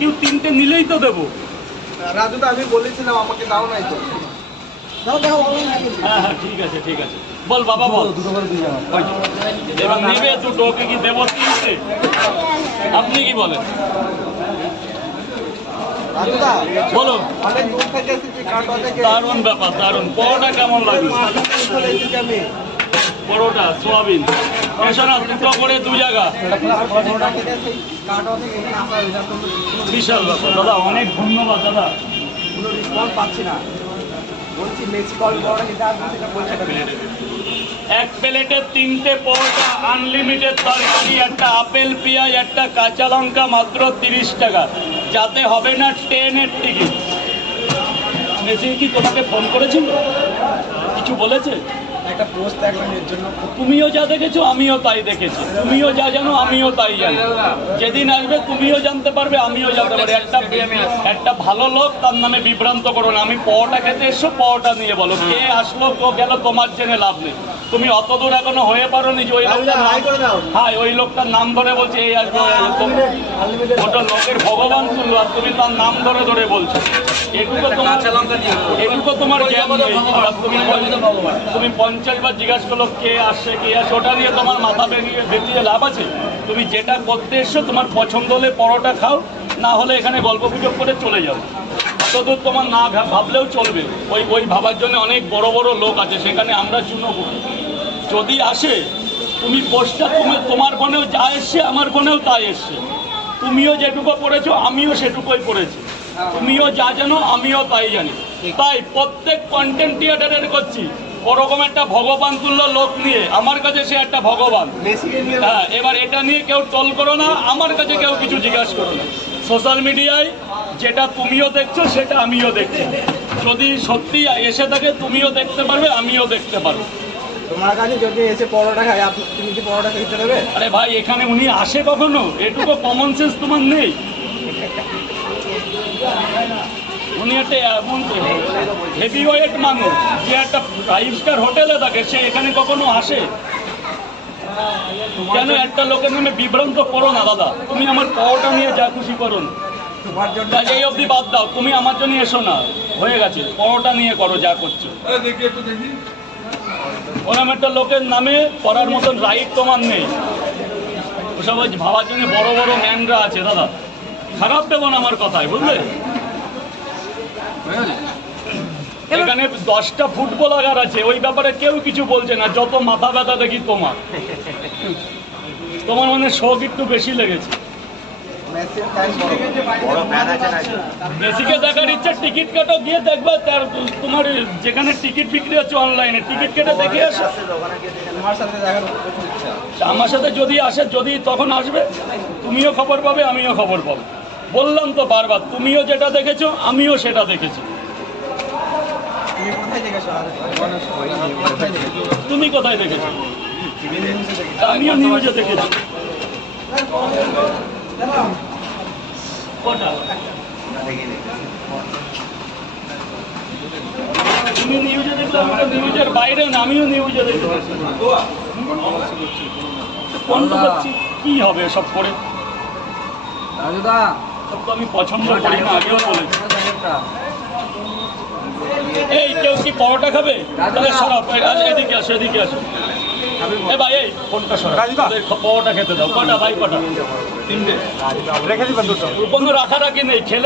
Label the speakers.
Speaker 1: কেউ তিনটে নিলেই তো দেবো।
Speaker 2: রাজু দা আমি বলেছিলাম আমাকে দাও নাই তো।
Speaker 1: হ্যাঁ হ্যাঁ ঠিক আছে ঠিক আছে। বল বাবা বল। এবার নিবে দুটো ওকে কি দেবো তিনটে? আপনি কি বলেন? বলো। দারুণ ব্যাপার দারুণ। পরোটা কেমন
Speaker 2: আমি।
Speaker 1: পরোটা সোয়াবিন। এসো দুটো করে দু জায়গা বিশাল ব্যাপার। দাদা, অনেক ধন্যবাদ, দাদা।
Speaker 2: কোনো রেসপন্স পাচ্ছি না
Speaker 1: এক প্লেটে তিনটে পরোটা আনলিমিটেড তরকারি, একটা আপেল, পেঁয়াজ, একটা কাঁচা লঙ্কা, মাত্র তিরিশ টাকা। যাতে হবে না ট্রেনের টিকিট। মেসি কি তোমাকে ফোন করেছিল? কিছু বলেছে?
Speaker 2: একটা পোস্ট দেখলাম এর জন্য
Speaker 1: তুমিও যা দেখেছ, আমিও তাই দেখেছি। তুমিও যা জানো, আমিও তাই জানি। যেদিন আসবে, তুমিও জানতে পারবে, আমিও জানতে পারবে। একটা একটা ভালো লোক, তার নামে বিভ্রান্ত করো না। আমি পরোটা খেতে এসো, পরোটা নিয়ে বলো। কে আসলো, কো গেল, তোমার জেনে লাভ নেই। তুমি অত দূর এখনও হয়ে পারো নি যে ওই লোকটার নাম
Speaker 2: করে দাও।
Speaker 1: হ্যাঁ ওই লোকটার নাম ধরে বলছে এই আসবে। ওটা লোকের ভগবান তুলো আর তুমি তার নাম ধরে ধরে বলছো। এটুকু তোমার এটুকু তোমার জ্ঞান নেই। তুমি তুমি পঞ্চাশ বার জিজ্ঞাসা করল কে আসছে কে আসছে ওটা নিয়ে তোমার মাথা বেরিয়ে বেরিয়ে লাভ আছে? তুমি যেটা করতে এসছো তোমার পছন্দ হলে পরোটা খাও না হলে এখানে গল্প গুজব করে চলে যাও। অতদূর তোমার না ভাবলেও চলবে। ওই ওই ভাবার জন্য অনেক বড় বড় লোক আছে সেখানে আমরা চুনো করি। যদি আসে তুমি পোস্টটা তুমি তোমার ফোনেও যা এসছে আমার ফোনেও তাই এসছে। তুমিও যেটুকু পড়েছো আমিও সেটুকুই পড়েছি। তুমিও যা জানো আমিও তাই জানি। তাই প্রত্যেক কন্টেন্ট ক্রিয়েটারের করছি ওরকম একটা ভগবান তুল্য লোক নিয়ে। আমার কাছে সে একটা ভগবান। হ্যাঁ এবার এটা নিয়ে কেউ টল করো না আমার কাছে কেউ কিছু জিজ্ঞাসা করো না। সোশ্যাল মিডিয়ায় যেটা তুমিও দেখছ সেটা আমিও দেখছি। যদি সত্যি এসে থাকে তুমিও দেখতে পারবে আমিও দেখতে পারব।
Speaker 2: তোমার কাছে যদি এসে পরোটা খাই তুমি কি পরোটা খেতে দেবে?
Speaker 1: আরে ভাই এখানে উনি আসে কখনো? এটুকু কমন সেন্স তোমার নেই। উনি একটা এমন হেভি ওয়েট মানুষ। যে একটা ফাইভ স্টার হোটেলে থাকে সে এখানে কখনো আসে? কেন একটা লোকের নামে বিভ্রান্ত করো না দাদা। তুমি আমার পাওয়াটা নিয়ে যা খুশি করো না।
Speaker 2: তোমার জন্য
Speaker 1: কাজে এই অবধি বাদ দাও তুমি আমার জন্য এসো না। হয়ে গেছে পরোটা নিয়ে করো যা করছ। ওরকম একটা লোকের নামে করার মতন রাইট তোমার নেই। ওসব ওই ভাবার জন্য বড় বড় ম্যানরা আছে দাদা। খারাপ দেবো না আমার কথায় বুঝলে? এখানে দশটা ফুটবলার আছে ওই ব্যাপারে কেউ কিছু বলছে না যত মাথা ব্যথা দেখি তোমার। তোমার মানে শোক একটু বেশি লেগেছে। মেসিকে দেখার ইচ্ছা, টিকিট কাটো, গিয়ে দেখবে তার তোমার যেখানে টিকিট বিক্রি হচ্ছে অনলাইনে টিকিট কেটে দেখে আসো। আমার সাথে যদি আসে, যদি তখন আসবে, তুমিও খবর পাবে, আমিও খবর পাবো। বললাম তো বারবার, তুমিও যেটা দেখেছ, আমিও সেটা দেখেছি।
Speaker 2: তুমি কোথায় দেখেছ?
Speaker 1: আমিও নিউজে দেখেছি। তুমি নিউজে দেখলে আমি নিউজের বাইরে আমিও নিউজে দেখেছি। বন্ধ করছি কি হবে সব করে?
Speaker 2: রাজুদা।
Speaker 1: সব তো আমি পছন্দ করি না আগেও বলেছি। এই কেউ কি পরোটা খাবে? তাহলে সরাব এদিকে আসো এদিকে আসো। এ ভাই এই ফোনটা খ- পরোটা খেতে দাও। কটা ভাই কটা? তিনটে।
Speaker 2: রেখে দিবেন দুটো।
Speaker 1: কোনো রাখারাখি নেই খেলে